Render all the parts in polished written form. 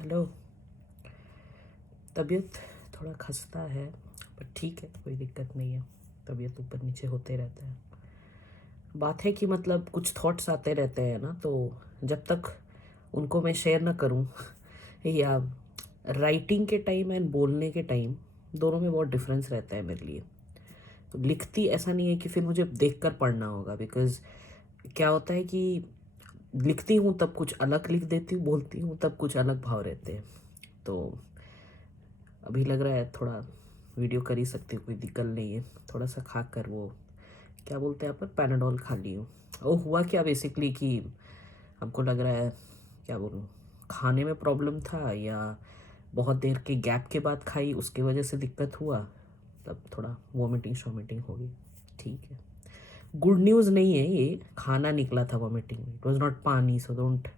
Hello. तबीयत थोड़ा खस्ता है, पर ठीक है, कोई दिक्कत नहीं है। तबीयत ऊपर नीचे होते रहता है। बात है कि मतलब कुछ थॉट्स आते रहते हैं ना, तो जब तक उनको मैं शेयर ना करूं या राइटिंग के टाइम एंड बोलने के टाइम दोनों में बहुत डिफरेंस रहता है मेरे लिए। तो लिखती ऐसा नहीं है कि फिर मुझे देख कर पढ़ना होगा, बिकॉज क्या होता है कि लिखती हूँ तब कुछ अलग लिख देती हूँ, बोलती हूँ तब कुछ अलग भाव रहते हैं। तो अभी लग रहा है थोड़ा वीडियो कर ही सकती हूँ, कोई दिक्कत नहीं है। थोड़ा सा खा कर वो क्या बोलते हैं, पर पैनाडोल खा ली हूँ। वो हुआ क्या बेसिकली कि हमको लग रहा है, क्या बोलूँ, खाने में प्रॉब्लम था या बहुत देर के गैप के बाद खाई उसकी वजह से दिक्कत हुआ, तब थोड़ा वॉमिटिंग शॉमिटिंग हो गई। ठीक है, गुड न्यूज़ नहीं है ये, खाना निकला था वॉमिटिंग में, इट वॉज नॉट पानी। सो डोंट,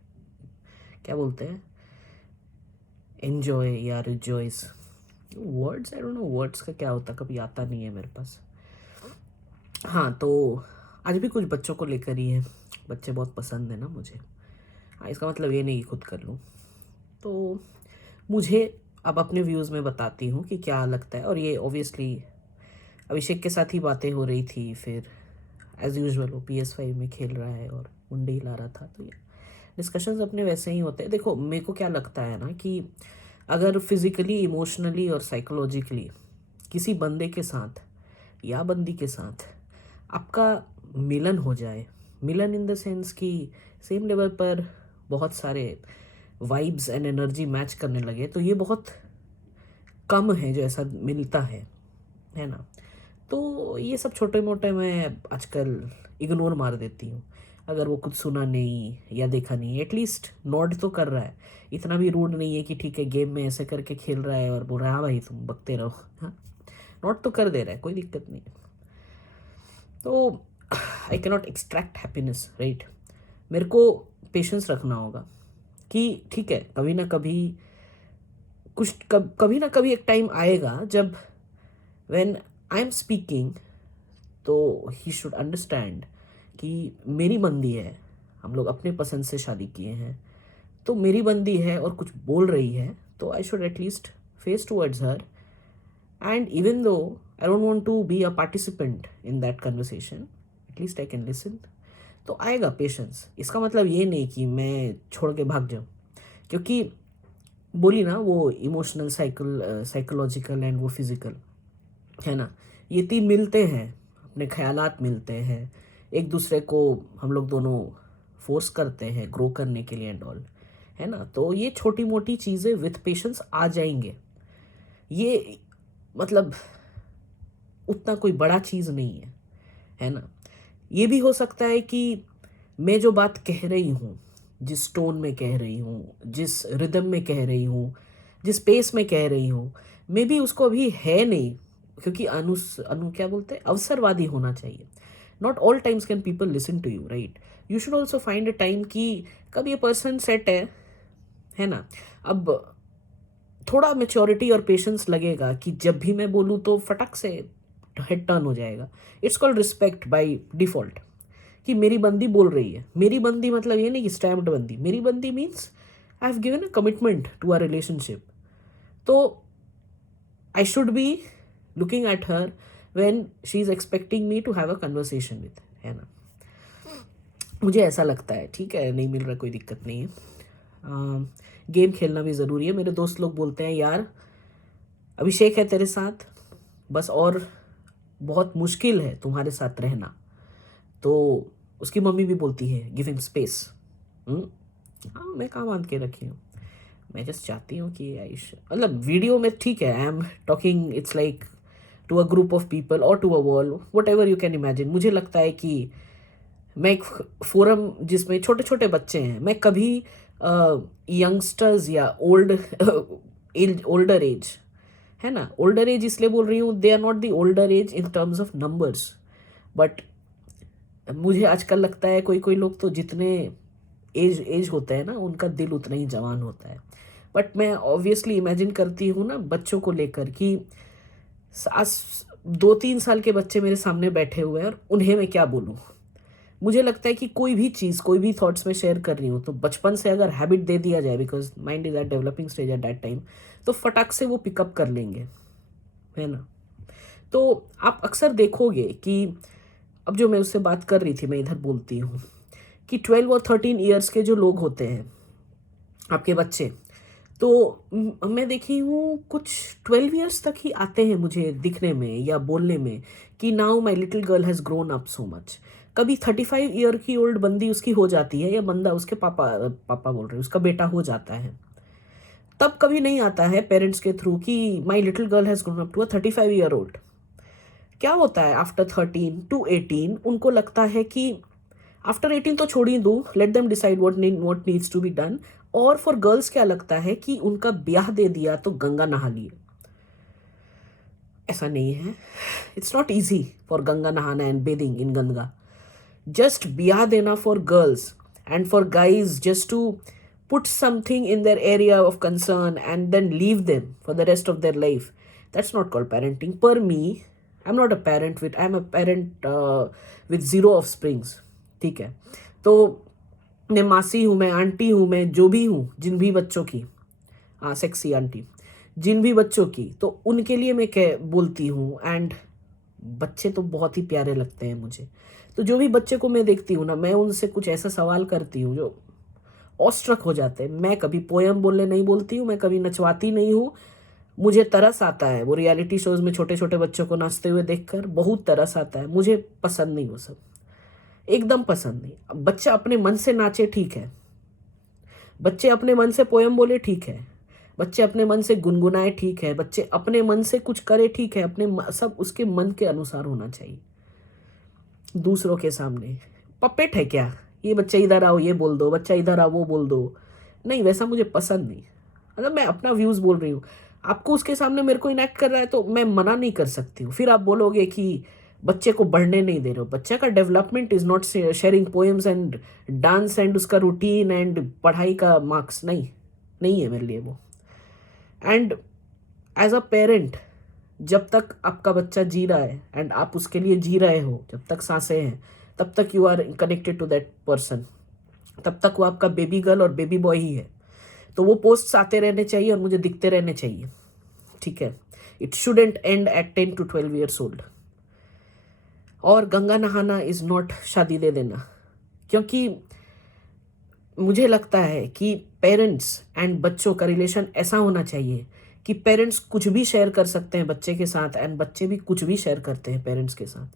क्या बोलते हैं, एन्जॉय या rejoice, words, I don't know words का क्या होता, कभी आता नहीं है मेरे पास। हाँ, तो आज भी कुछ बच्चों को लेकर ही है। बच्चे बहुत पसंद है ना मुझे। हाँ, इसका मतलब ये नहीं कि खुद कर लूँ। तो मुझे अब अपने व्यूज़ में बताती हूँ कि क्या लगता है। और ये ऑब्वियसली अभिषेक के साथ ही बातें हो रही थी, फिर एज़ यूजुअल वो PS5 में खेल रहा है और मुंडी हिला रहा था, तो ये डिस्कशंस अपने वैसे ही होते हैं। देखो, मेरे को क्या लगता है ना कि अगर फिज़िकली, इमोशनली और साइकोलॉजिकली किसी बंदे के साथ या बंदी के साथ आपका मिलन हो जाए, मिलन इन द सेंस कि सेम लेवल पर बहुत सारे वाइब्स एंड एनर्जी मैच करने लगे, तो ये बहुत कम है जो ऐसा मिलता है ना। तो ये सब छोटे मोटे मैं आजकल इग्नोर मार देती हूँ। अगर वो कुछ सुना नहीं या देखा नहीं, एटलीस्ट नॉट तो कर रहा है। इतना भी रूड नहीं है कि ठीक है गेम में ऐसे करके खेल रहा है और बोल रहा है हाँ भाई तुम बकते रहो। हाँ, नॉट तो कर दे रहा है, कोई दिक्कत नहीं है। तो I cannot extract happiness, right. मेरे को पेशेंस रखना होगा कि ठीक है, कभी ना कभी कभी ना कभी एक टाइम आएगा जब व्हेन आई एम स्पीकिंग, तो ही शुड अंडरस्टैंड कि मेरी बंदी है, हम लोग अपने पसंद से शादी किए हैं, तो मेरी बंदी है और कुछ बोल रही है, तो I should at least face towards her. And even though I don't want to be a participant in that conversation, at least I can listen. तो आएगा पेशेंस। इसका मतलब ये नहीं कि मैं छोड़ के भाग जाऊँ, क्योंकि बोली ना वो इमोशनल, साइकोलॉजिकल एंड वो फिजिकल, है ना, ये तीन मिलते हैं, अपने ख्यालात मिलते हैं एक दूसरे को, हम लोग दोनों फोर्स करते हैं ग्रो करने के लिए एंड ऑल, है ना। तो ये छोटी मोटी चीज़ें विथ पेशेंस आ जाएंगे। ये मतलब उतना कोई बड़ा चीज़ नहीं है ना। ये भी हो सकता है कि मैं जो बात कह रही हूँ, जिस टोन में कह रही हूँ, जिस रिदम में कह रही हूँ, जिस पेस में कह रही हूँ, मे बी उसको अभी है नहीं, क्योंकि अनु क्या बोलते हैं, अवसरवादी होना चाहिए। Not all times can people listen to you, right. You should also find a time कि कब ये पर्सन सेट है ना। अब थोड़ा मेच्योरिटी और पेशेंस लगेगा कि जब भी मैं बोलूँ तो फटक से हेड टर्न हो जाएगा। It's called respect by default, कि मेरी बंदी बोल रही है। मेरी बंदी मतलब ये नहीं कि स्टैम्प्ड बंदी, मेरी बंदी means I have given a commitment to our relationship. तो I should be looking at her when she is expecting me to have a conversation with, है ना। मुझे ऐसा लगता है, ठीक है, नहीं मिल रहा कोई दिक्कत नहीं है। गेम खेलना भी ज़रूरी है। मेरे दोस्त लोग बोलते हैं यार अभिषेक है तेरे साथ बस, और बहुत मुश्किल है तुम्हारे साथ रहना। तो उसकी मम्मी भी बोलती है गिव हिम स्पेस। हाँ, मैं कहाँ बांध के रखी हूँ। मैं जस्ट चाहती हूँ कि आयुष, मतलब वीडियो में ठीक है, I am talking, it's like to a group of people और to a wall, whatever you can imagine. मुझे लगता है कि मैं एक फोरम जिसमें छोटे छोटे बच्चे हैं, मैं कभी यंगस्टर्स या ओल्डर एज, है ना, ओल्डर एज इसलिए बोल रही हूँ, they are not the older age in terms of numbers, but मुझे आजकल लगता है कोई कोई लोग तो जितने एज एज होते हैं ना, उनका दिल उतना ही जवान होता है। बट मैं ऑब्वियसली इमेजिन करती हूँ ना बच्चों को लेकर कि 2-3 साल के बच्चे मेरे सामने बैठे हुए हैं और उन्हें मैं क्या बोलूँ। मुझे लगता है कि कोई भी चीज़, कोई भी थॉट्स मैं शेयर कर रही हूँ तो बचपन से अगर हैबिट दे दिया जाए, because mind is at developing stage at that time, तो फटाक से वो पिकअप कर लेंगे, है ना। तो आप अक्सर देखोगे कि अब जो मैं उससे बात कर रही थी, मैं इधर बोलती हूँ कि 12 और 13 ईयर्स के जो लोग होते हैं, आपके बच्चे, तो मैं देखी हूँ कुछ 12 ईयर्स तक ही आते हैं मुझे दिखने में या बोलने में कि now my little girl has grown up so much. कभी 35 ईयर की ओल्ड बंदी उसकी हो जाती है, या बंदा उसके पापा पापा बोल रहे हैं, उसका बेटा हो जाता है। तब कभी नहीं आता है पेरेंट्स के थ्रू कि my little girl has grown up to a 35 year old. क्या होता है आफ्टर 13 to 18, उनको लगता है कि आफ्टर 18 तो छोड़ ही दूँ, let them decide what needs to be done. और फॉर गर्ल्स क्या लगता है कि उनका ब्याह दे दिया तो गंगा नहा लिए। ऐसा नहीं है, it's not easy for Ganga नहाना and bathing in Ganga. Just ब्याह देना for girls and for guys just to put something in their area of concern and then leave them for the rest of their life, that's not called parenting per me. I'm a parent with zero offsprings, ठीक है। तो मैं मासी हूँ, मैं aunty हूँ, मैं जो भी हूँ, जिन भी बच्चों की, हाँ सेक्सी आंटी, जिन भी बच्चों की, तो उनके लिए मैं कह बोलती हूँ। एंड बच्चे तो बहुत ही प्यारे लगते हैं मुझे। तो जो भी बच्चे को मैं देखती हूँ ना, मैं उनसे कुछ ऐसा सवाल करती हूँ जो ऑस्ट्रक हो जाते हैं। मैं कभी पोयम बोलने नहीं बोलती हूँ, मैं कभी नचवाती नहीं हूँ। मुझे तरस आता है वो रियलिटी शोज में छोटे छोटे बच्चों को नाचते हुए देखकर, बहुत तरस आता है। मुझे पसंद नहीं वो सब, एकदम पसंद नहीं। अब बच्चा अपने मन से नाचे ठीक है, बच्चे अपने मन से पोयम बोले ठीक है, बच्चे अपने मन से गुनगुनाए ठीक है, बच्चे अपने मन से कुछ करे ठीक है, सब उसके मन के अनुसार होना चाहिए। दूसरों के सामने पपेट है क्या, ये बच्चा इधर आओ ये बोल दो, बच्चा इधर आओ वो बोल दो, नहीं वैसा मुझे पसंद नहीं। मतलब मैं अपना व्यूज बोल रही हूँ, आपको उसके सामने मेरे को इनेक्ट कर रहा है तो मैं मना नहीं कर सकती हूँ। फिर आप बोलोगे कि बच्चे को बढ़ने नहीं दे रहे हो। बच्चे का development is not sharing poems and dance and उसका रूटीन एंड पढ़ाई का मार्क्स, नहीं, नहीं है मेरे लिए वो। एंड एज अ पेरेंट, जब तक आपका बच्चा जी रहा है एंड आप उसके लिए जी रहे हो, जब तक सांसें हैं तब तक you are connected to that person, तब तक वो आपका बेबी गर्ल और बेबी बॉय ही है। तो वो पोस्ट्स आते रहने चाहिए और मुझे दिखते रहने चाहिए, ठीक है। It shouldn't end at 10 to 12 years old. और गंगा नहाना इज नॉट शादी दे देना, क्योंकि मुझे लगता है कि पेरेंट्स एंड बच्चों का रिलेशन ऐसा होना चाहिए कि पेरेंट्स कुछ भी शेयर कर सकते हैं बच्चे के साथ एंड बच्चे भी कुछ भी शेयर करते हैं पेरेंट्स के साथ,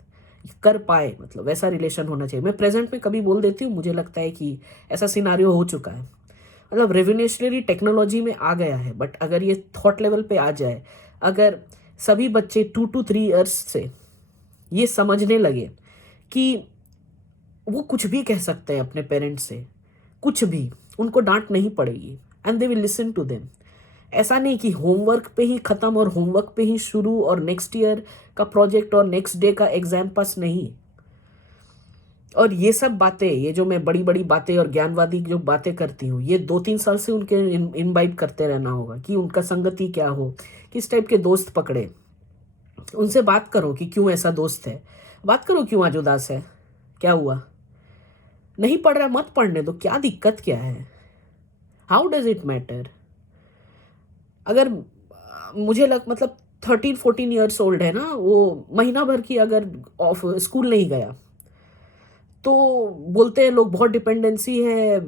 कर पाए, मतलब वैसा रिलेशन होना चाहिए। मैं प्रेजेंट में कभी बोल देती हूँ, मुझे लगता है कि ऐसा सिनारियो हो चुका है। मतलब रेवोल्यूशनरी टेक्नोलॉजी में आ गया है, बट अगर ये थॉट लेवल पे आ जाए, अगर सभी बच्चे 2 to 3 ईयर्स से ये समझने लगे कि वो कुछ भी कह सकते हैं अपने पेरेंट्स से, कुछ भी, उनको डांट नहीं पड़ेगी and they will listen to them. ऐसा नहीं कि होमवर्क पे ही खत्म और होमवर्क पे ही शुरू और नेक्स्ट ईयर का प्रोजेक्ट और नेक्स्ट डे का एग्जाम पास, नहीं। और ये सब बातें, ये जो मैं बड़ी बड़ी बातें और ज्ञानवादी जो बातें करती हूँ, ये 2-3 साल से उनके इनवाइट करते रहना होगा कि उनका संगति क्या हो, किस टाइप के दोस्त पकड़े। उनसे बात करो कि क्यों ऐसा दोस्त है, बात करो क्यों आज उदास है, क्या हुआ, नहीं पढ़ रहा मत पढ़ने दो, क्या दिक्कत क्या है, हाउ डज इट मैटर। अगर मुझे मतलब 13-14 ईयर्स ओल्ड है ना, वो महीना भर की अगर ऑफ स्कूल नहीं गया तो बोलते हैं लोग बहुत डिपेंडेंसी है,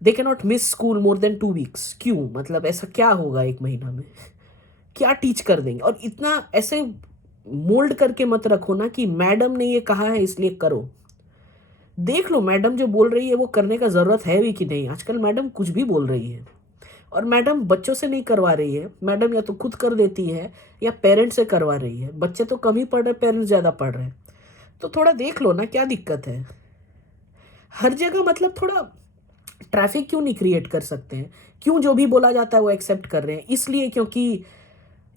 they can not miss school more than 2 weeks. क्यों, मतलब ऐसा क्या होगा एक महीना में, क्या टीच कर देंगे। और इतना ऐसे मोल्ड करके मत रखो ना कि मैडम ने ये कहा है इसलिए करो। देख लो मैडम जो बोल रही है वो करने का जरूरत है भी कि नहीं। आजकल मैडम कुछ भी बोल रही है, और मैडम बच्चों से नहीं करवा रही है, मैडम या तो खुद कर देती है या पेरेंट्स से करवा रही है। बच्चे तो कम ही पढ़ रहे, पेरेंट्स ज्यादा पढ़ रहे हैं। तो थोड़ा देख लो ना, क्या दिक्कत है। हर जगह मतलब थोड़ा ट्रैफिक क्यों नहीं क्रिएट कर सकते हैं, क्यों जो भी बोला जाता है वो एक्सेप्ट कर रहे हैं, इसलिए क्योंकि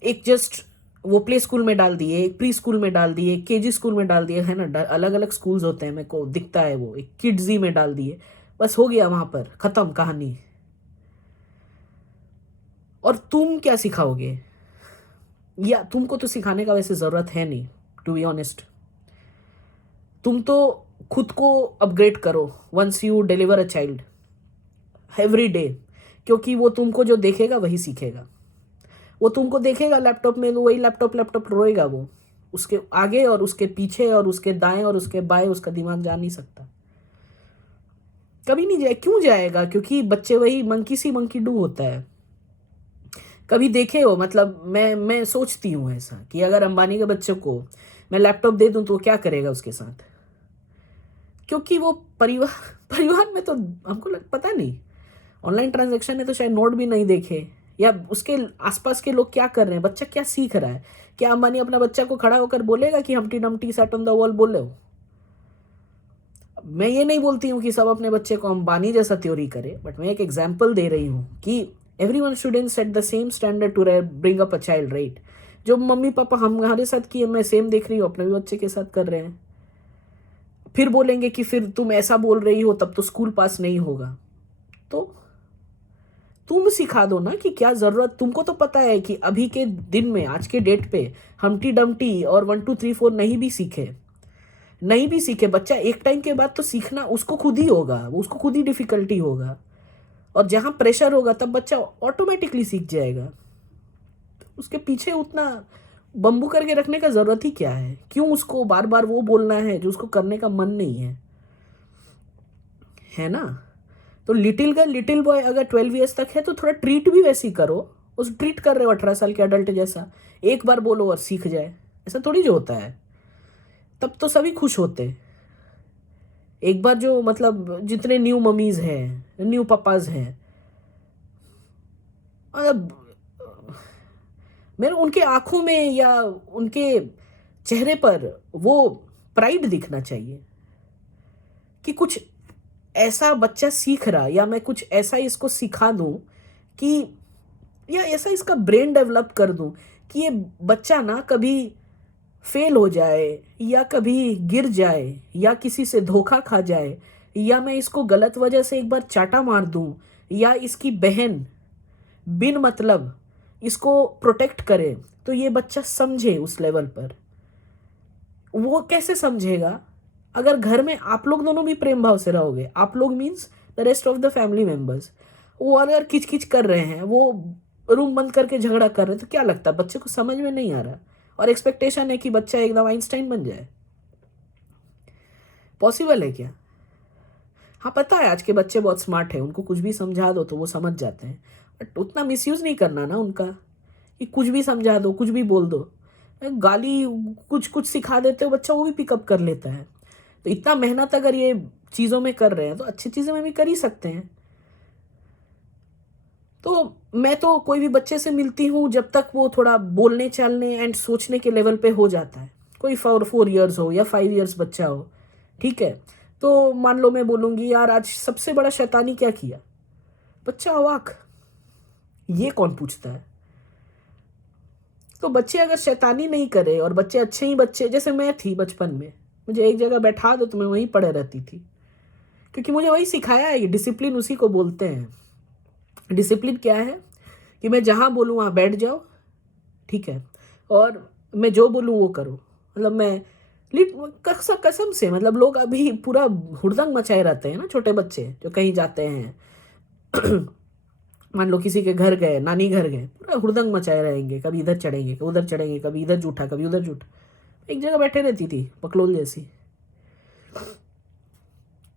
एक जस्ट वो प्ले स्कूल में डाल दिए, एक प्री स्कूल में डाल दिए, केजी स्कूल में डाल दिए, है ना, अलग अलग स्कूल्स होते हैं, मेरे को दिखता है वो, एक किड्जी में डाल दिए, बस हो गया वहां पर खत्म कहानी। और तुम क्या सिखाओगे, या तुमको तो सिखाने का वैसे जरूरत है नहीं, टू बी ऑनेस्ट। तुम तो खुद को अपग्रेड करो once you deliver a child every day, क्योंकि वो तुमको जो देखेगा वही सीखेगा। वो तुमको देखेगा लैपटॉप में, तो वही लैपटॉप लैपटॉप रोएगा। वो उसके आगे और उसके पीछे और उसके दाएं और उसके बाएं उसका दिमाग जा नहीं सकता, कभी नहीं जाए। क्यों जाएगा? क्योंकि बच्चे वही मंकी सी मंकी डू होता है। कभी देखे हो? मतलब मैं सोचती हूँ ऐसा कि अगर अंबानी के बच्चे को मैं लैपटॉप दे दूं तो वो क्या करेगा उसके साथ? क्योंकि वो परिवार परिवार में तो हमको पता नहीं, ऑनलाइन ट्रांजैक्शन है तो शायद नोट भी नहीं देखे, या उसके आसपास के लोग क्या कर रहे हैं, बच्चा क्या सीख रहा है। क्या अंबानी अपना बच्चा को खड़ा होकर बोलेगा कि हमटी Dumpty sat on the wall बोले हो? मैं ये नहीं बोलती हूँ कि सब अपने बच्चे को अंबानी जैसा थ्योरी करे, बट मैं एक एग्जाम्पल दे रही हूँ कि everyone shouldn't set the same standard to bring up a child, right? जो मम्मी पापा हम हमारे साथ किए, मैं सेम देख रही हूँ अपने भी बच्चे के साथ कर रहे हैं। फिर बोलेंगे कि फिर तुम ऐसा बोल रही हो तब तो स्कूल पास नहीं होगा। तो तुम सिखा दो ना कि क्या जरूरत। तुमको तो पता है कि अभी के दिन में, आज के डेट पे, हमटी डमटी और 1 2 3 4 नहीं भी सीखे बच्चा एक टाइम के बाद तो सीखना उसको खुद ही होगा, वो उसको खुद ही डिफिकल्टी होगा। और जहां प्रेशर होगा तब बच्चा ऑटोमेटिकली सीख जाएगा। उसके पीछे उतना बम्बू करके रखने का जरूरत ही क्या है? क्यों उसको बार बार वो बोलना है जो उसको करने का मन नहीं है ना? तो लिटिल गर्ल लिटिल बॉय अगर 12 ईयर्स तक है तो थोड़ा ट्रीट भी वैसी करो। उस ट्रीट कर रहे हो 18 साल के अडल्ट जैसा, एक बार बोलो और सीख जाए, ऐसा थोड़ी जो होता है। तब तो सभी खुश होते। एक बार जो मतलब जितने न्यू मम्मीज हैं, न्यू पापाज हैं, मतलब मेरे उनके आंखों में या उनके चेहरे पर वो प्राइड दिखना चाहिए कि कुछ ऐसा बच्चा सीख रहा, या मैं कुछ ऐसा इसको सिखा दूं कि, या ऐसा इसका ब्रेन डेवलप कर दूं कि ये बच्चा ना कभी फेल हो जाए, या कभी गिर जाए, या किसी से धोखा खा जाए, या मैं इसको गलत वजह से एक बार चाटा मार दूं, या इसकी बहन बिन मतलब इसको प्रोटेक्ट करे, तो ये बच्चा समझे उस लेवल पर। वो कैसे समझेगा? अगर घर में आप लोग दोनों भी प्रेम भाव से रहोगे, आप लोग means the rest of the family members, वो अगर किच कर रहे हैं, वो रूम बंद करके झगड़ा कर रहे हैं, तो क्या लगता है बच्चे को समझ में नहीं आ रहा, और एक्सपेक्टेशन है कि बच्चा एकदम आइंस्टाइन बन जाए। पॉसिबल है क्या? हाँ पता है आज के बच्चे बहुत स्मार्ट है, उनको कुछ भी समझा दो तो वो समझ जाते हैं, बट उतना मिसयूज नहीं करना ना उनका कि कुछ भी समझा दो, कुछ भी बोल दो। गाली कुछ कुछ सिखा देते हो, बच्चा वो भी पिकअप कर लेता है। तो इतना मेहनत अगर ये चीज़ों में कर रहे हैं तो अच्छी चीज़ों में भी कर ही सकते हैं। तो मैं तो कोई भी बच्चे से मिलती हूँ जब तक वो थोड़ा बोलने चालने एंड सोचने के लेवल पे हो जाता है, कोई 4 ईयर्स हो या 5 ईयर्स बच्चा हो, ठीक है, तो मान लो मैं बोलूँगी यार आज सबसे बड़ा शैतानी क्या किया, बच्चा अवाक, ये कौन पूछता है? तो बच्चे अगर शैतानी नहीं करे और बच्चे अच्छे ही बच्चे, जैसे मैं थी बचपन में, मुझे एक जगह बैठा दो तो मैं वहीं पड़े रहती थी, क्योंकि मुझे वही सिखाया है। डिसिप्लिन उसी को बोलते हैं। डिसिप्लिन क्या है कि मैं जहाँ बोलूँ वहाँ बैठ जाओ, ठीक है, और मैं जो बोलूँ वो करो। मतलब मैं कसम से, मतलब लोग अभी पूरा हुड़दंग मचाए रहते हैं ना, छोटे बच्चे जो कहीं जाते हैं मान लो किसी के घर गए, नानी घर गए, पूरा हुड़दंग मचाए रहेंगे, कभी इधर चढ़ेंगे, कभी उधर चढ़ेंगे, कभी इधर जूठा कभी उधर जूठा। एक जगह बैठे रहती थी पकलोल जैसी।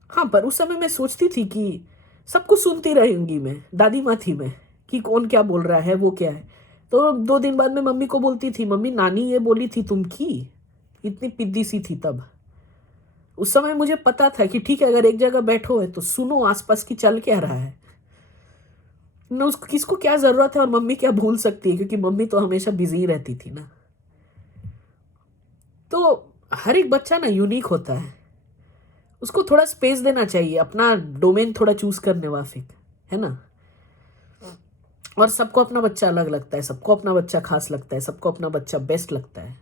हाँ, पर उस समय मैं सोचती थी कि सब कुछ सुनती रहूंगी मैं, दादी माँ थी मैं, कि कौन क्या बोल रहा है, वो क्या है। तो 2 दिन बाद में मम्मी को बोलती थी, मम्मी नानी ये बोली थी तुम की, इतनी पिद्दी सी थी तब। उस समय मुझे पता था कि ठीक है, अगर एक जगह बैठो है तो सुनो आसपास की चल क्या रहा है ना, उसको किसको क्या जरूरत है और मम्मी क्या भूल सकती है, क्योंकि मम्मी तो हमेशा बिजी रहती थी ना। तो हर एक बच्चा ना यूनिक होता है, उसको थोड़ा स्पेस देना चाहिए, अपना डोमेन थोड़ा चूज करने वाफिक, है ना। और सबको अपना बच्चा अलग लगता है, सबको अपना बच्चा खास लगता है, सबको अपना बच्चा बेस्ट लगता है।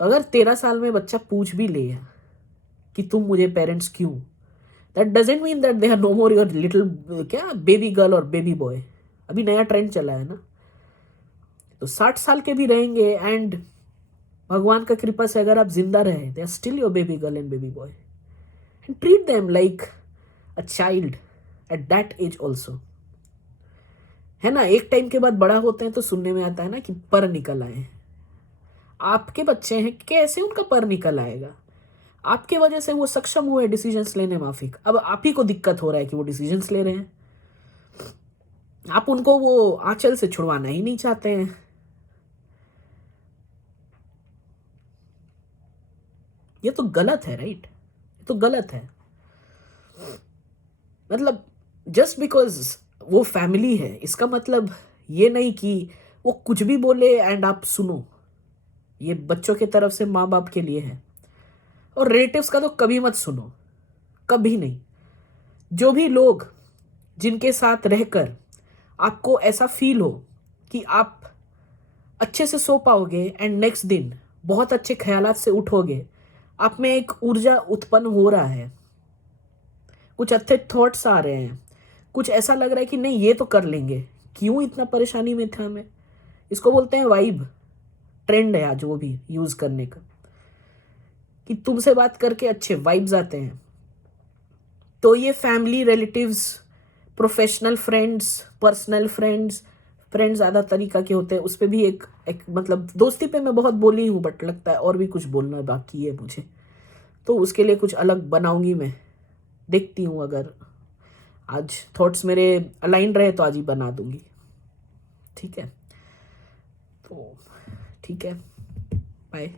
तो अगर 13 साल में बच्चा पूछ भी ले कि तुम मुझे पेरेंट्स क्यों, that doesn't mean that they are no more your little क्या बेबी गर्ल और बेबी बॉय। अभी नया ट्रेंड चला है ना, तो 60 साल के भी रहेंगे एंड भगवान का कृपा से अगर आप जिंदा रहे, they are still your baby girl and baby boy, and treat them like a child at that age also, है ना। एक टाइम के बाद बड़ा होते हैं तो सुनने में आता है ना कि पर निकल आए हैं। आपके बच्चे हैं, कैसे उनका पर निकल आएगा? आपके वजह से वो सक्षम हुए डिसीजंस लेने माफिक, अब आप ही को दिक्कत हो रहा है कि वो डिसीजंस ले रहे हैं। आप उनको वो आंचल से छुड़वाना ही नहीं चाहते हैं। ये तो गलत है, राइट? ये तो गलत है। मतलब जस्ट बिकॉज वो फैमिली है, इसका मतलब ये नहीं कि वो कुछ भी बोले एंड आप सुनो। ये बच्चों की तरफ से माँ बाप के लिए है। और रिलेटिव्स का तो कभी मत सुनो, कभी नहीं। जो भी लोग जिनके साथ रहकर आपको ऐसा फील हो कि आप अच्छे से सो पाओगे एंड नेक्स्ट दिन बहुत अच्छे ख्यालात से उठोगे, आप में एक ऊर्जा उत्पन्न हो रहा है, कुछ अच्छे थॉट्स आ रहे हैं, कुछ ऐसा लग रहा है कि नहीं ये तो कर लेंगे, क्यों इतना परेशानी में था मैं। इसको बोलते हैं वाइब। ट्रेंड है आज वो भी यूज करने का, कि तुमसे बात करके अच्छे वाइब्स आते हैं। तो ये family, relatives, professional friends, personal friends, friends ज़्यादा तरीका के होते हैं। उस पर भी एक मतलब दोस्ती पे मैं बहुत बोली हूँ, बट लगता है और भी कुछ बोलना बाकी है मुझे, तो उसके लिए कुछ अलग बनाऊंगी मैं। देखती हूँ, अगर आज थॉट्स मेरे अलाइन रहे तो आज ही बना दूंगी। ठीक है, तो ठीक है, बाय।